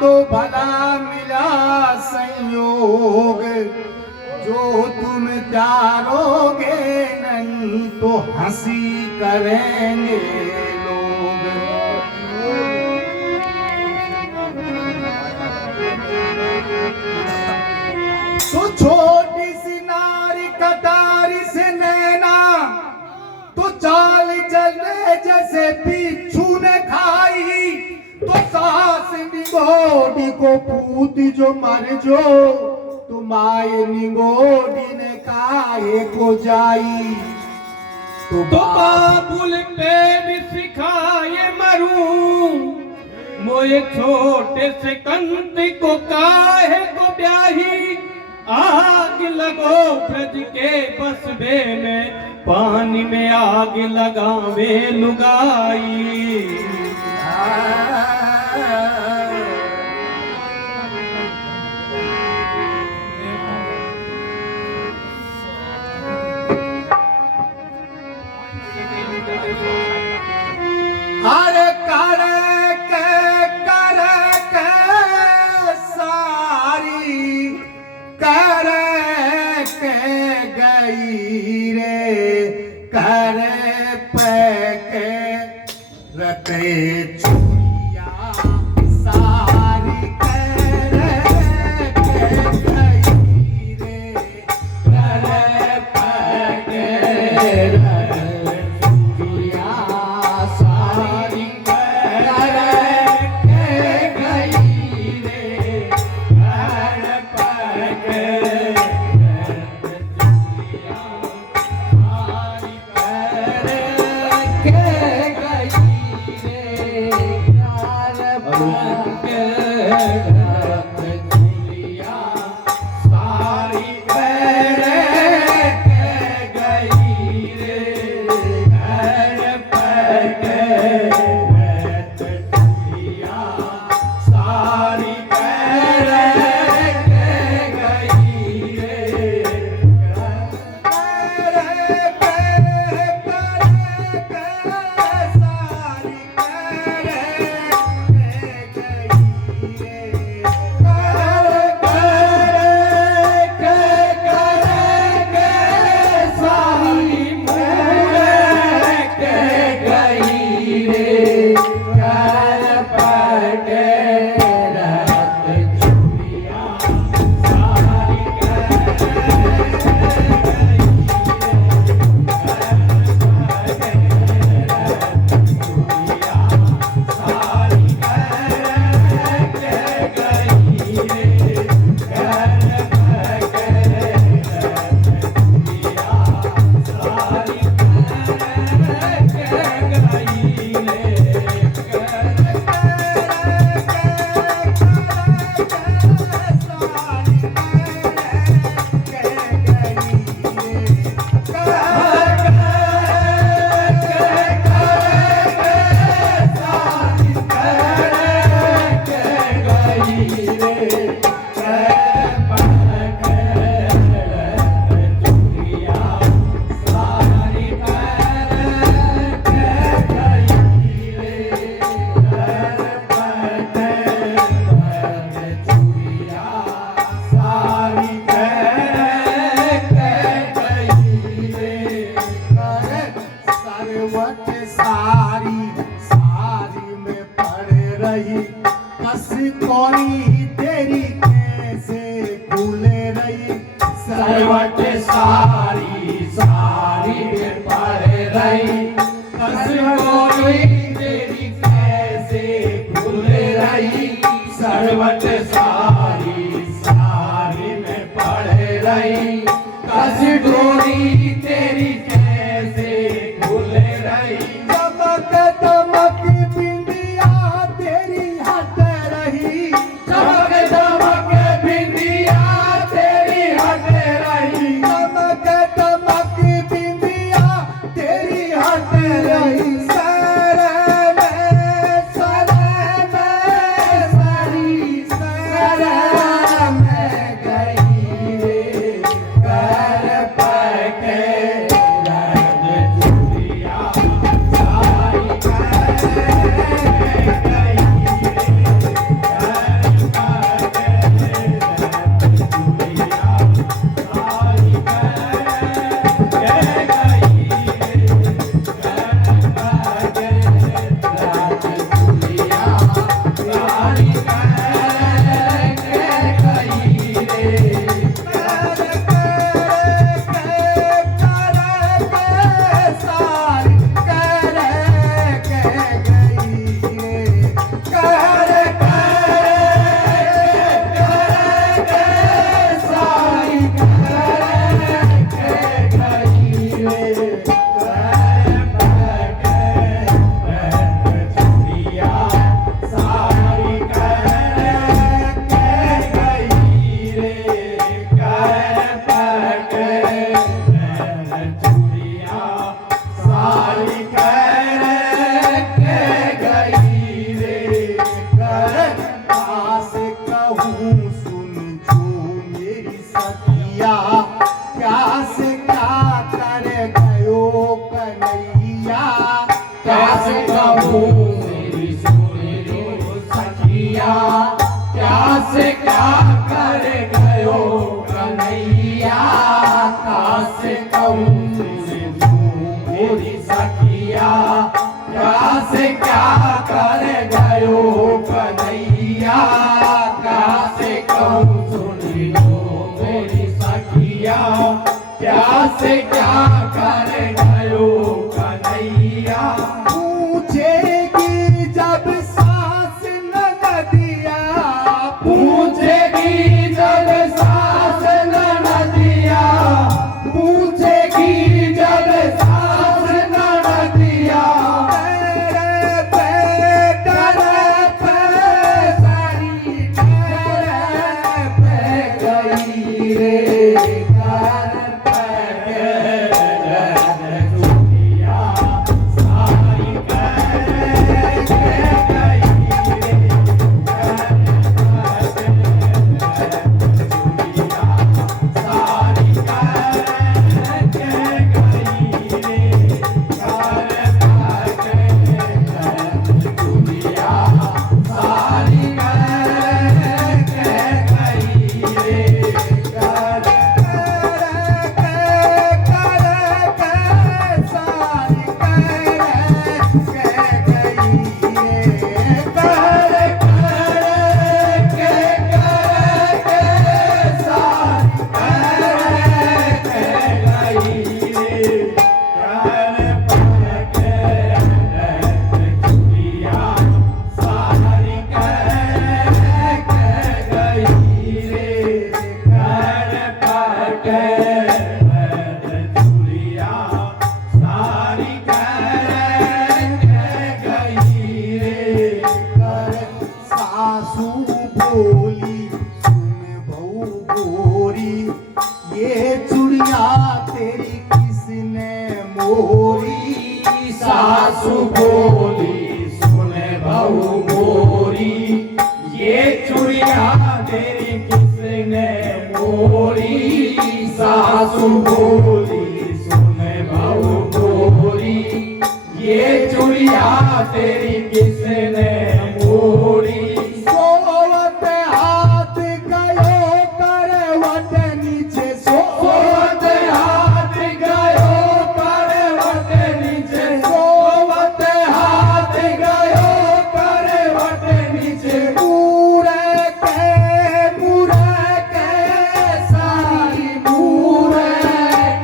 तो भला मिला संयोग, जो तुम त्यारोगे नहीं तो हंसी करेंगे लोग। तो छोटी सी नारी कटारी से नैना, तो चाल चले जैसे बिच्छू ने खाई, तो सास निगोडी को पूत जो मर जो, तो माए निगोडी ने काहे को जाई। तो बाबुल पे भी सिखाए मरूं, मोए छोटे से कंत को काहे को ब्याही। आग लगो ब्रज के बसबे में, पानी में आग लगावे लुगाई। अरे करे के सारी करे के गई रे, करे पे के रते चुरिया सारी करे के गई रे, करे पे के सरवट सारी सारी में पड़ रही, कोई तेरी कैसे भूल रही। सरवट सारी सारी में पड़ रही, कस डोरी तेरी कैसे भूल रही। चमक दमक बिंदिया तेरी हट रही, चमक दमक बिंदिया तेरी हट रही। चमक दमक बिंदिया तेरी हट रही। सर में सारी सर में गई रे, कर पके सखिया क्या से क्या कर गयो कन्हैया का से कहूँ मेरी सखिया क्या से क्या कर गयो कन्हैया का से कहूँ सुनी लो मेरी सखिया क्या से क्या कर गयो कन्हैया पूछेगी जब सास नदिया पूछेगी जब सास नदिया पूछेगी जब सास नदिया तेरे पे सारी तेरे पे गई रे घर पे दुनिया सारी गई सासू बोली सुन बहू गोरी ये चुड़िया तेरी किसने मोरी सासू बोली सुने बहू मोरी ये चुड़िया तेरी किसने मोरी सासू बोली सुने बहू मोरी ये चुड़िया तेरी किसने मोरी सोवत हाथ गयो करवट नीचे सोवत हाथ गयो करवट नीचे सोवत हाथ गयो करवट नीचे मुरे के सारी मुरे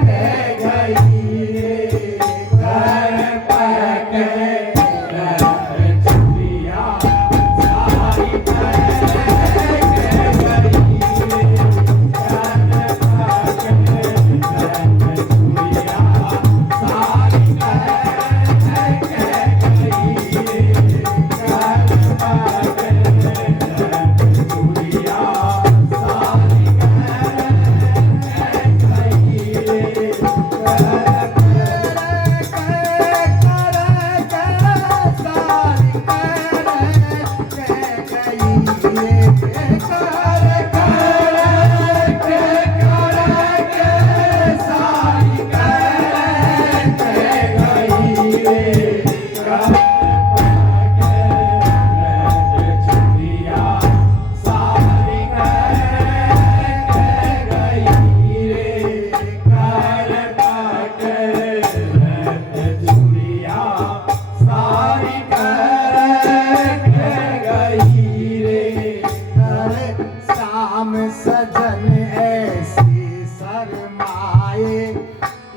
के गई रे घर पे चुड़िया सारी श्याम सजन ऐसी शर्माए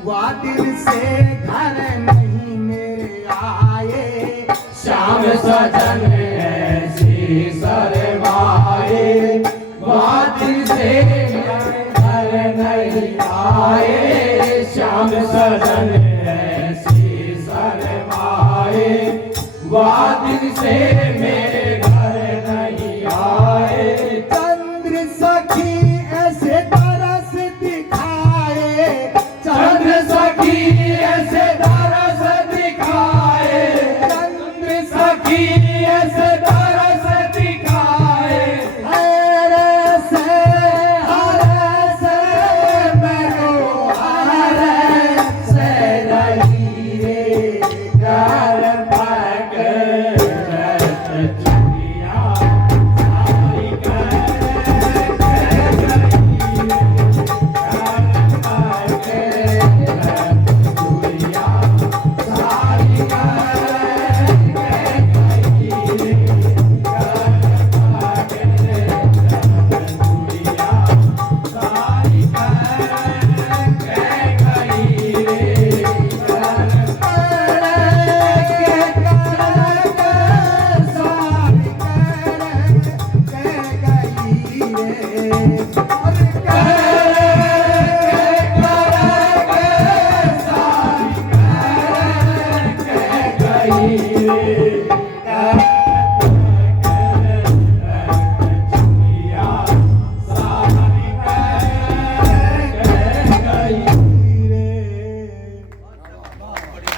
वा दिल से घर नहीं मेरे आए श्याम सजन ऐसी शर्माए वादिल से घर नहीं आए श्याम सजन